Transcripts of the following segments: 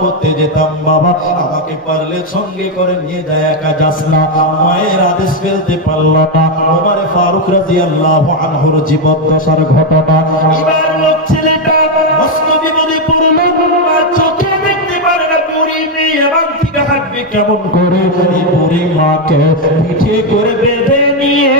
করতে যেতাম বাবা, আমাকে পারলে সঙ্গে করে নিয়ে যায়, একা যাস না। মায়ের আদেশ ফেলতে পারল না। ওমর ফারুক রাদিয়াল্লাহু আনহুর জীবদ্দশার ঘটনা। এবার লোক ছেলেটা মস্ত বিপদে পড়ল, আর চোখে দেখতে পারে না বুড়ি মেয়ে এবার থেকে হাঁটবে কেমন করে। এই বুড়ি মাকে পিঠে করে বেঁধে নিয়ে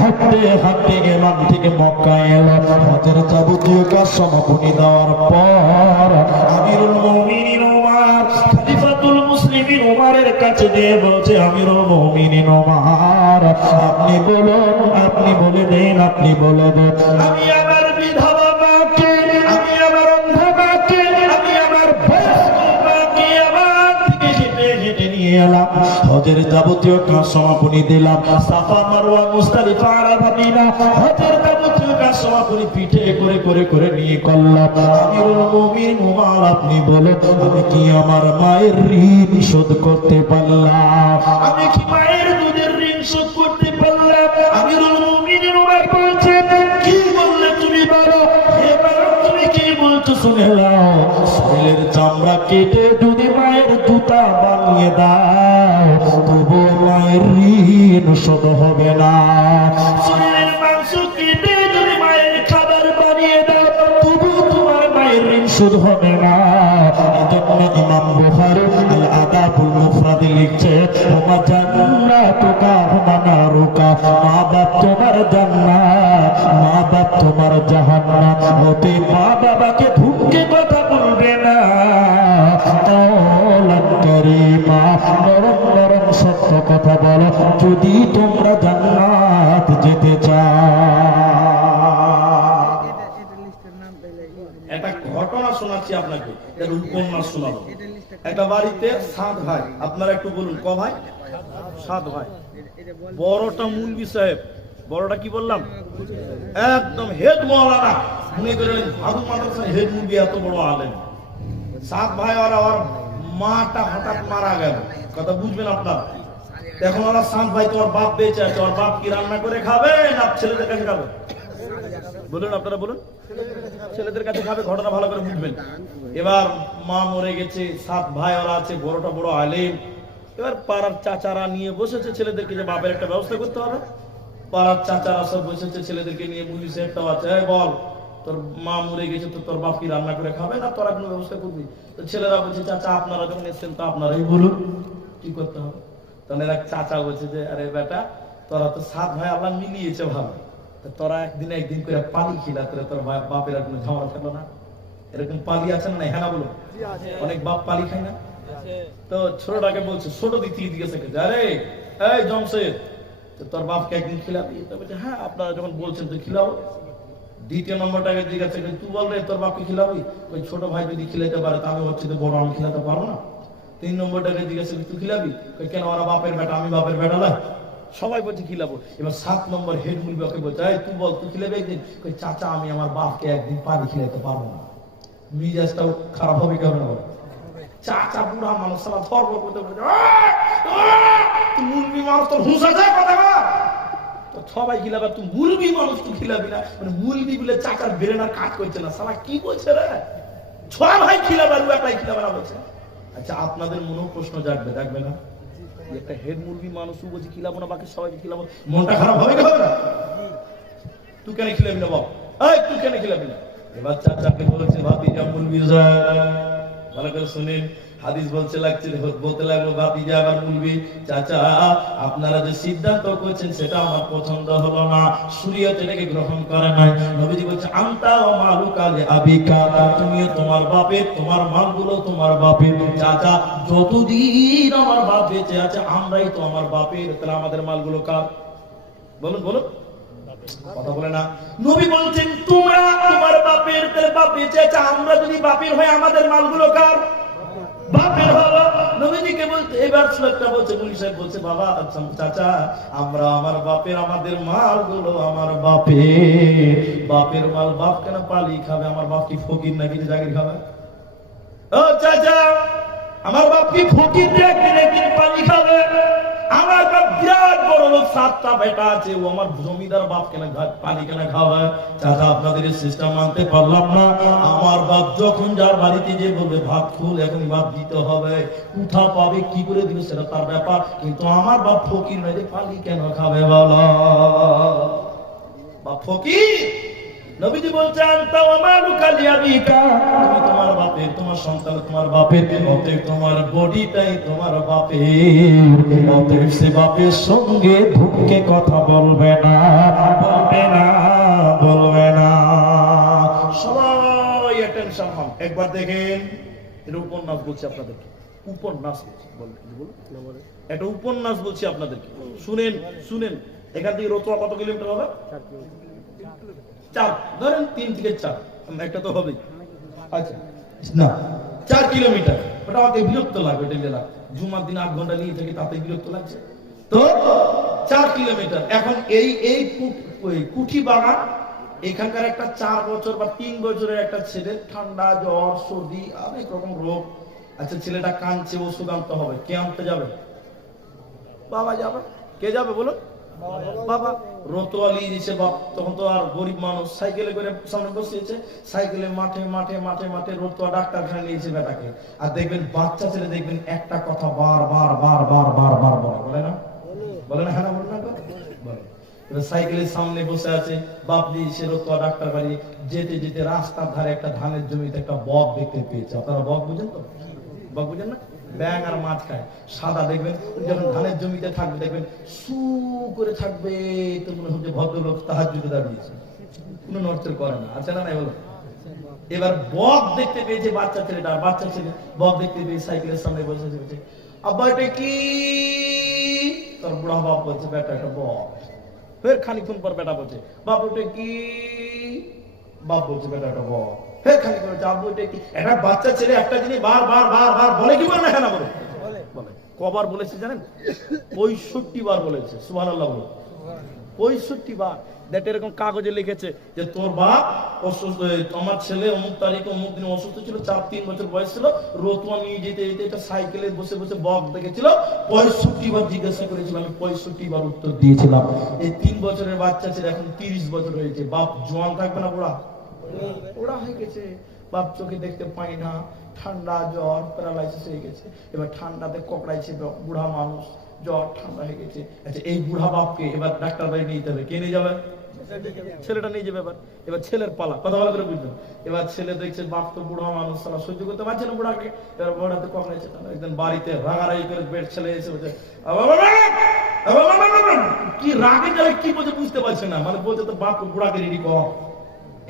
হাঁটতে হাঁটতে এমান থেকে মক্কা এলো। হজের যাবতীয় কাজ সমাপনী দেওয়ার পর আমিরুল মুমিনিন ওমর খলিফাতুল মুসলিমিন ওমরের কাছে দিয়ে বলছে, আমিরুল মুমিনিন ওমর, আপনি বলুন, আপনি বলে দেন, আপনি বলে দেন, আমি আমার বিধবা মাকে, আমি আমার অন্ধ মাকে, আমি আমার বয়স্ক মাকে আমার থেকে হেঁটে হেঁটে নিয়ে এলাম, হজের যাবতীয় কাজ সমাপনী দিলাম, সাফা মারওয়া মুজদালিফা আরাফা মিনা, হজের যাবতীয় কাজ সমাপনী পিঠে করে করে করে নিয়ে করলাম। আমিরুল মুমিনিন ওমর, আপনি বলেন, আমি কি আমার মায়ের ঋণ শোধ করতে পারলাম? আমি কি মায়ের দুধের ঋণ শোধ করতে পারলাম? আমিরুল মুমিনিন ওমর বলছেন, কি বললে তুমি বলো? এবার তুমি কি বলছো শুনে নাও। শরীরের চামড়া কেটে যদি মায়ের জুতা বানিয়ে দাও, তবু মায়ের ঋণ শোধ হবে না। শরীরের মাংস কেটে যদি মায়ের খাবার বানিয়ে দাও, তবু তোমার মায়ের ঋণ শোধ হবে না। এজন্য ইমাম বুখারী আল আদাবুল মুফরাদে লিখছে, ওমা জান্নাতুকা ওয়া নারুকা, মা বাপ তোমার জান্নাত, মা বাপ তোমার জাহান্নাম। ওতে মা বাবাকে ধুমকে কথা বলবে না, কওলান কারীমা, নরম নরম সত্য কথা বলো, যদি তোমরা জান্নাত যেতে চাও। একটা ঘটনা শোনাচ্ছি আপনাকে, এর উপন্যাস শোনাবো। একটা বাড়িতে 7 ভাই, আপনারা একটু বলুন ক ভাই? 7 ভাই। বড়টা মুলবি সাহেব, বড়টা কি বললাম, একদম হেড মাওলানা, মনে করেন ভাদু মাদ্রাসার হেড মুলবি, এত বড় আলেম। 7 ভাই, আর আমার মাটা হঠাৎ মারা গেল, কথা বুঝবেন আপনারা। এখন ওরা 7 ভাই, তোমার বাপ বেঁচে আছে, ওর বাপ কি রান্না করে খাবে না ছেলেদের কাছে খাবে? বলুন, আপনারা বলুন। ছেলেদের কাছে খাবে, ঘটনা ভালো করে বুঝবেন। এবার মা মরে গেছে, 7 ভাই ওরা আছে, বড়টা বড় আলেম। এবার পাড়ার চাচারা নিয়ে বসেছে ছেলেদেরকে, যে বাপের একটা ব্যবস্থা করতে হবে। পাড়ার চাচারা সব বসেছে ছেলেদেরকে নিয়ে, মুলি সাহেবটাও আছে, বল তোর মা মরে গেছে, তো তোর বাপ কি রান্না করে খাবে না তোরা কোনো ব্যবস্থা করবি? তো ছেলেরা বলছে, চাচা আপনারা যখন এসছেন তো আপনারাই বলুন কি করতে হবে। তখন এরা চাচা বলছে যে, আরে বেটা, তোরা তো 7 ভাই আল্লাহ মিলিয়েছে ভালো, তোরা একদিন করে পানি খিলা, তোর বাপের আর কোনো ঝামেলা থাকলো না। এরকম পালি আছে না? হ্যাঁ না বলুন। অনেক বাপ পালি খায় না। তো ছোটটাকে বলছে, ছোট দিক থেকে জিজ্ঞাসা করছে, আরে এই জমশেদ, তোর বাপকে একদিন খিলাবি? তো বলছে, হ্যাঁ আপনারা যখন বলছেন তো খিলাবো। দ্বিতীয় নম্বরটাকে জিজ্ঞাসা করছে, তুই বল রে, তোর বাপকে খিলাবি? ওই ছোট ভাই যদি খিলাইতে পারে, তা আমি হচ্ছে বড়, আমি খিলাতে পারবো না। 3 নম্বরটাকে জিজ্ঞাসা করছে, তুই খিলাবি? কেন, ওরা বাপের বেটা, আমি বাপের বেটা না। সবাই বলছে খিলাবো। এবার 7 নম্বর হেড মুলবি ওকে বলছে, এই তুই বল, তুই খিলাবি একদিন? চাচা, আমি আমার বাপকে একদিন পানি খিলাতে পারবো না। মিজাজটাও খারাপ হবে কেন? চাচা বুড়া মানুষ, সারা ধর্ম করতে বলছে, তুই মুলবি মানুষ, তোর হুঁশ আছে কথা না? তো সবাই খিলাবে, তুই মুলবি মানুষ, তুই খিলাবি না? মানে মুলবি বলে চাচার ব্রেন আর কাজ করছে না। সারা কি বলছে রে, 6 ভাই খিলাবে আর একলাই খিলাবে না বলছে। আচ্ছা, আপনাদের মনেও প্রশ্ন জাগবে, জাগবে না? একটা হেড মুলবি মানুষ বলছে খিলাবো না, বাকি সবাই খিলাবো, মনটা খারাপ হবে কি হবে না? তুই কেন খিলাবি না বাবা? এই তুই কেন খিলাবি না? এবার চাচাকে বলেছে, ভাতিজা মুলবি ভালো করে শুনেন, হাদিস বলতে লাগলো, ভাতিজা আবার মুলবি, চাচা আপনারা যে সিদ্ধান্ত করছেন সেটা আমার পছন্দ হলো না, শরীয়ত এটাকে গ্রহণ করে নাই। নবীজি বলছে, আনতা ওয়া মালুকা লিআবিকা, তুমিও তোমার বাপের, তোমার মালগুলো তোমার বাপের। চাচা, যতদিন আমার বাপ বেঁচে আছে আমরাই তো আমার বাপের, তাহলে আমাদের মালগুলো কার? বলুন বলুন, কথা বলে না। নবী বলছেন, তোমরা তোমার বাপের, বাপ বেঁচে আছে, আমরা যদি বাপের হয় আমাদের মালগুলো কার? বাপের হলো। নবীজিকে বলতে এবার শ্লোকটা বলছে, মুলি সাহেব বলছে, বাবা চাচা, আমরা আমার বাপের, আমাদের মালগুলো আমার বাপের। বাপের মাল বাপ কেন পালি খাবে? আমার বাপ কি ফকির নাকি যে জাগির খাবে? ও চাচা, আমার বাপ কি ফকির একদিন পালি খাবে? আমার বাপ বিরাট বড় লোক, 7টা বেটা আছে, ও আমার জমিদার বাপ কেন পানি কেন খাওয়ায়? চাচা আপনাদের সিস্টেম মানতে পারলাম না। আমার বাপ যখন যার বাড়িতে যে বলবে ভাত খুল, এখন ভাত দিতে হবে, উঠা পাবে কি করে দিবে সেটা তার ব্যাপার, কিন্তু আমার বাপ ফকির নয় যে পানি কেন খাবে বলো? বাপ ফকির। নবীজি বলছেন তুমি তোমার বাপের, তোমার সন্তান তোমার বাপের, অতএব তোমার বডিটাই তোমার বাপের, অতএব সে বাপের সঙ্গে ধুকে কথা বলবে না, বলবে না, বলবে না। সবাই অ্যাটেনশন হন, একবার দেখেন। এটা উপন্যাস বলছি আপনাদেরকে, উপন্যাস বলছি, বলুন একটা উপন্যাস বলছি আপনাদেরকে, শুনেন শুনেন। এখান থেকে রতুয়া কত কিলোমিটার হবে? 4, ধরেন 3 থেকে 4, একটা তো হবেই। আচ্ছা না, 4 কিলোমিটার। ওটা আমাকে বিরক্ত লাগবে, এটা গেলাম জুমার দিন 8 ঘন্টা নিয়ে থেকে, তাতে বিরক্ত লাগছে তো। 4 কিলোমিটার। এখন এই কুঠি বাগান, এখানকার একটা 4 বছর বা 3 বছরের একটা ছেলে, ঠান্ডা জ্বর সর্দি অনেক রকম রোগ। আচ্ছা ছেলেটা কাঁদছে, ওষুধ আনতে হবে, কে আনতে যাবে? বাবা যাবে। কে যাবে বলুন? বাবা। রতোয়ালি দিয়েছে বাপ, তখন তো আর গরিব মানুষ, সাইকেলে করে সামনে বসিয়েছে, সাইকেলে মাঠে মাঠে মাঠে মাঠে রতোয়া ডাক্তারখানা নিয়েছে বেটাকে। আর দেখবেন বাচ্চা ছেলে, দেখবেন একটা কথা বারবার বারবার বারবার বলে না, বলে না? হ্যাঁ না, বলে না, বলে। এবার সাইকেলের সামনে বসে আছে, বাপ দিয়েছে রতোয়া ডাক্তার বাড়ি। যেতে যেতে রাস্তার ধারে একটা ধানের জমিতে একটা বক দেখতে পেয়েছে। আপনারা বক বুঝেন তো? বক বুঝেন না? ব্যাং আর মাছ খায়, সাদা। দেখবেন যখন ধানের জমিতে থাকবে, দেখবেন সু করে থাকবে, তো মনে হচ্ছে ভদ্রলোক তাহাজ্জুদে দাঁড়িয়েছে, কোনো নড়চড় করে না। আচ্ছা না, নাই বলো? এবার বক দেখতে পেয়েছে বাচ্চা ছেলেটা, বাচ্চা ছেলে বক দেখতে পেয়ে সাইকেলের সামনে বসে বলছে, আব্বা এটা কি? তোর বুড়া বাপ বলছে, বেটা এটা বক। ফের খানিক্ষণ পর বেটা বলছে, বাপ ওটা কি? বাপ বলছে, বেটা এটা বক। ফের খানিক্ষণ বলছে, আব্বু এটা কি? একটা বাচ্চা ছেলে একটা জিনিস বার বার বার বার বলে কি বলে না? হ্যাঁ না বলে? বলে। কবার বলেছে জানেন? 65 বার বলেছে। সুবহানাল্লাহ বলে 65 বার। দেখ এরকম কাগজে লিখেছে যে তোর বাপ অসুস্থ, আমার ছেলে অমুক তারিখে অমুক দিনে অসুস্থ ছিল, 4-3 বছর বয়স ছিল, রতুয়া নিয়ে যেতে যেতে এটা সাইকেলে বসে বসে বক দেখেছিল, 65 বার জিজ্ঞাসা করেছিল, আমি 65 বার উত্তর দিয়েছিলাম। এই 3 বছরের বাচ্চা ছিল, এখন 30 বছর হয়েছে। বাপ জোয়ান থাকবে না বুড়া? ওরা হয়ে গেছে। বাপ চোখে দেখতে পাই না, ঠান্ডা জ্বর প্যারালাইসিস হয়ে গেছে। এবার ঠান্ডাতে ককড়াইছে বুড়া মানুষ, জ্বর ঠান্ডা হয়ে গেছে। আচ্ছা এই বুড়া বাপকে এবার ডাক্তার বাড়ি নিয়ে যেতে হবে, কে নিয়ে যাবে? ছেলেটা নিয়ে যাবে। এবার ছেলের পালা, কথা ভালো করে বুঝবেন। এবার ছেলে দেখছে বাপ তো বুড়া মানুষ, সারা সহ্য করতে পারছে না বুড়াকে। এবার বুড়াতে ককড়াইছে, একদিন বাড়িতে রাগারাগি করে বেড ছেলে এসে বলছে, কি রাগে যাবে কি বলছে বুঝতে পারছে না, মানে বলছে তো বাপ বুড়াকে রেডি কর।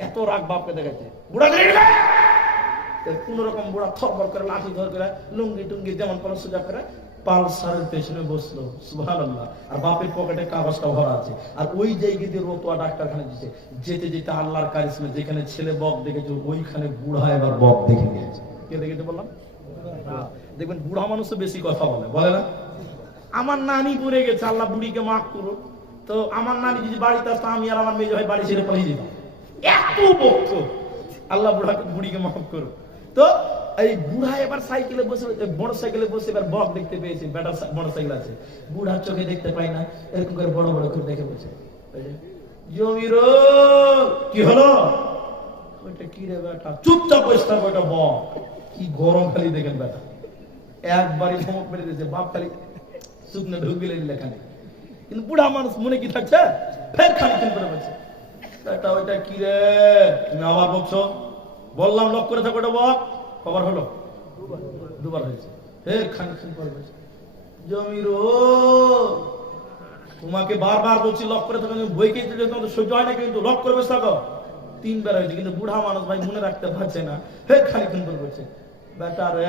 এত রাগ বাপকে দেখাচ্ছে, বুড়াকে রেডি কর। কোন রকম বুড়া থরবর করে লাঠি ধর করে লুঙ্গি টুঙ্গি যেমন করে সোজা করে পালসারের পেছনে বসলো। সুবহানাল্লাহ। আর বাপের পকেটে কাগজটা ভরা আছে। আর ওই জায়গা দিয়ে রতুয়া ডাক্তারখানা দিচ্ছে। যেতে যেতে আল্লাহর কারিশমা, যেখানে ছেলে বক দেখেছে ওইখানে বুড়া এবার বক দেখে নিয়েছে। কে দেখেছে বললাম? দেখবেন বুড়া মানুষও বেশি কথা বলে, বলে না? আমার নানি পড়ে গেছে, আল্লাহ বুড়িকে মাফ করো। তো আমার নানি যদি বাড়িতে আসতো, আমি আর আমার মেয়ে ভাই বাড়ি ছেড়ে পালিয়ে যেতাম। এত বকতো, আল্লাহ বুড়িকে মাফ করো। তো এই বুড়া এবার সাইকেলে বসে, মোটর সাইকেলে বসে এবার বক দেখতে পেয়েছে, বেটা মোটর সাইকেল আছে, বুড়ার চোখে দেখতে পাই না, এরকম করে বড় বড় করে দেখে বলছে, জমির কি হলো? ওইটা কি রে বেটা? চুপচাপ বসে থাকো, ওইটা বক। কি গরম খালি দেখেন বেটা, একবারই ধমক মেরে দিয়েছে। বাপ খালি শুকনো ঢুকিলে লেখানে, কিন্তু বুড়া মানুষ মনে কি থাকছে, ফের খানিক্ষণ করে বলছে, বেটা ওইটা কি রে? তুমি আবার বলছো? বললাম লক করে থাকো, ওটা বক। কবার হলো? দুবার হয়েছে। ফের খানিক্ষণ করে বলছে, জমির তোমাকে বারবার বলছি লক করে থাকো, বই খেতে তোমাদের সহ্য হয় না, কিন্তু লক করে বসে থাকো। 3 বার হয়েছে, কিন্তু বুড়া মানুষ ভাই মনে রাখতে পারছে না। ফের খানিক্ষণ করে বলছে, বেটা রে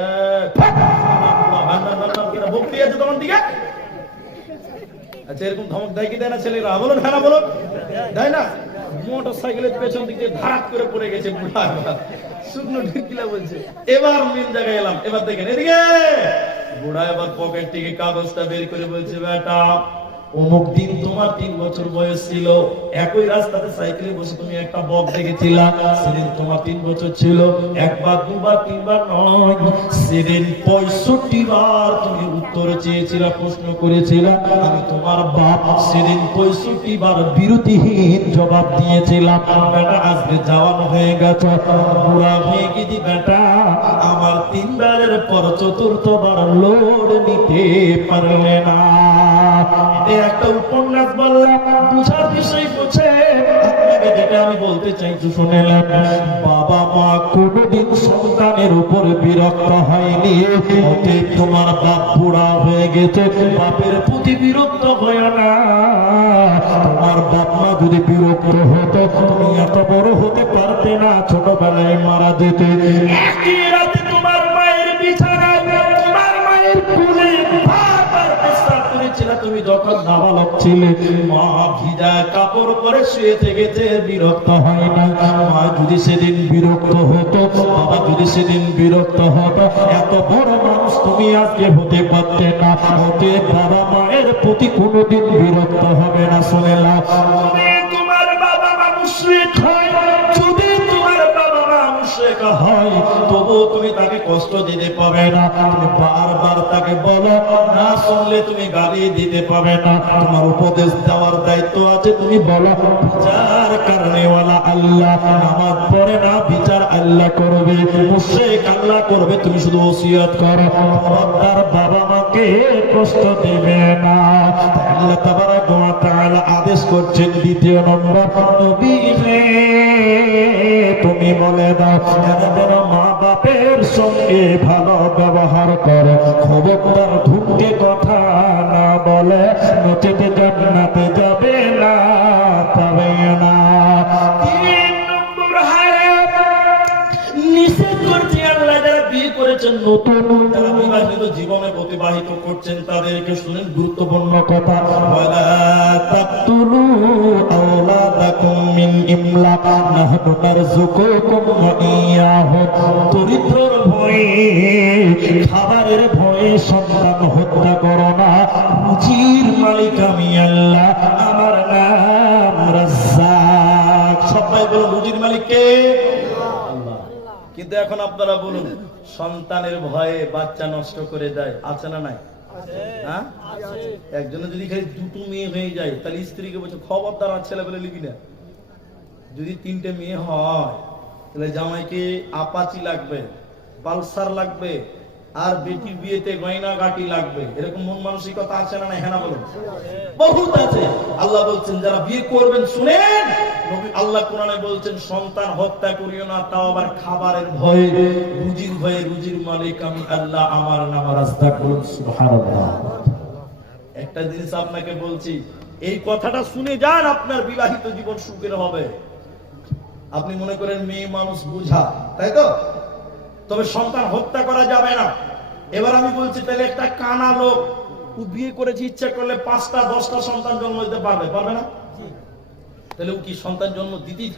ভক্তি আছে তোমার দিকে। আচ্ছা এরকম ধমক দেয় কি দেয় না ছেলেরা? বলুন হ্যাঁ না বলুন, দেয় না? মোটর সাইকেলের পেছন দিকে ধারাক করে পড়ে গেছে বুড়া, শুকনো ঢুকিলা বলছে। এবার মেন জায়গায় এলাম, এবার দেখেন এদিকে। বুড়া এবার পকেট থেকে কাগজটা বের করে বলছে, বেটা অমুক দিন তোমার 3 বছর বয়স ছিল, একই রাস্তাতে সাইকেলে বসে তুমি একটা বক দেখেছিলা, সেদিন তোমার 3 বছর ছিল। একবার, দুবার, তিনবার নয়, সেদিন 65 বার তুমি উত্তর চেয়েছিলা, প্রশ্ন করেছিলা, আমি তোমার বাপ। সেদিন 65 বার বিরতিহীন জবাব দিয়েছিলাম। বেটা আজকে জওয়ান হয়ে গেছে, বুড়া হয়ে গেছি বেটা, আমার 3 বারের পর 4th বার লোড নিতে পারলে না। একটা উপন্যাস বললাম, বুঝার বিষয় বুঝে আপনাকে যেটা আমি বলতে চাইছি শুনেলেন। বাবা মা কোনদিন সন্তানের উপর বিরক্ত হয়নি। অতএব তোমার বাপ বুড়া হয়ে গেছে, বাপের প্রতি বিরক্ত হয় না। তোমার বাপ মা যদি বিরক্ত হতো, তুমি এত বড় হতে পারতে না, ছোটবেলায় মারা যেতে। একই রাতে তোমার মায়ের বিছানায়, তোমার মায়ের কোলে তুমি যখন নাবালক ছিলে, মা ভিজা কাপড় পরে শুয়ে থেকেছে, বিরক্ত হয় না। মা যদি সেদিন বিরক্ত হতো, বাবা যদি সেদিন বিরক্ত হতো, এত বড় মানুষ তুমি আজকে হতে পারতে না। হতে বাবা মায়ের প্রতি কোনোদিন বিরক্ত হবে না। শুনে নাও, তোমার বাবা মা মুশরিক হয়, যদি তোমার বাবা মা মুশরিক হয়, তবু তুমি তাকে কষ্ট দিতে পাবে না। তুমি বারবার তাকে বলো, না শুনলে তুমি গালি দিতে পাবে না। তোমার উপদেশ দেওয়ার দায়িত্ব আছে। তুমি বলো, বিচার করনেওয়ালা আল্লাহ, নামাজ পড়ে না, বিচার আল্লাহ করবে, মুশরিক আল্লাহ করবে। তুমি শুধু ওসিয়ত করো, খবরদার বাবা মাকে কষ্ট দিবে না। আল্লাহ তাবারক ওয়া তাআলা আদেশ করছেন, দ্বিতীয় নম্বর, নবী হে তুমি বলে দাও, যেন মা বাপের সঙ্গে ভালো ব্যবহার করো, খবরদার ধুমকে কথা না বলে, নচেত জান্নাতে যাবে না, পাবে না। 3 নম্বর হারাম নিষেধ করছে আল্লাহ, যারা বিয়ে করেছেন নতুন, যারা বিবাহিত জীবনে অতিবাহিত করছেন, তাদেরকে শুনেন গুরুত্বপূর্ণ কথা। ওয়ালা তাকতুলু আওলাদাকুম মিন ইমলাক, নাহনু নারযুকুকুম ওয়া ইয়াহুম। দরিদ্রর ভয়ে, খাবারের ভয়ে সন্তান হত্যা করো না। রুজির মালিক আমি আল্লাহ, আমার নাম রাজ্জাক। সবাই বলো, রুজির মালিক কে? আল্লাহ। কিন্তু এখন আপনারা বলুন, সন্তানের ভয়ে বাচ্চা নষ্ট করে দেয়, আছে না নাই? হ্যাঁ, একজনে যদি খালি 2টো মেয়ে হয়ে যায়, তাহলে স্ত্রীকে বলছে, খবরদার আর ছেলে বলে লিখি না। যদি 3টে মেয়ে হয়, তাহলে জামাইকে আপাচি লাগবে, পালসার লাগবে, আর বেটির বিয়েতে গয়না গাটি লাগবে। এরকম মন মানসিকতা আছে না? হ্যাঁ না বলুন, বহুত আছে। আল্লাহ বলছেন, যারা বিয়ে করবেন শুনেন, নবী আল্লাহ কোরআনে বলছেন, সন্তান হত্যা করিও না, তাও আবার খাবারের ভয়ে, রুজির ভয়ে। রুজির মালিক আমি আল্লাহ, আমার নাম রাজ্জাক। বলুন সুবহানাল্লাহ। একটা জিনিস আপনাকে বলছি, এই কথাটা শুনে যান, আপনার বিবাহিত জীবন সুখের হবে। আপনি মনে করেন মেয়ে মানুষ বুঝা, তাই তো? তবে সন্তান হত্যা করা যাবে না। এবার আমি বলছি, তাহলে একটা কানা লোক, ও বিয়ে করেছে, ইচ্ছা করলে 5টা 10টা সন্তান জন্ম দিতে পারবে, পারবে না? তাহলে ও কি সন্তান জন্ম দিতেই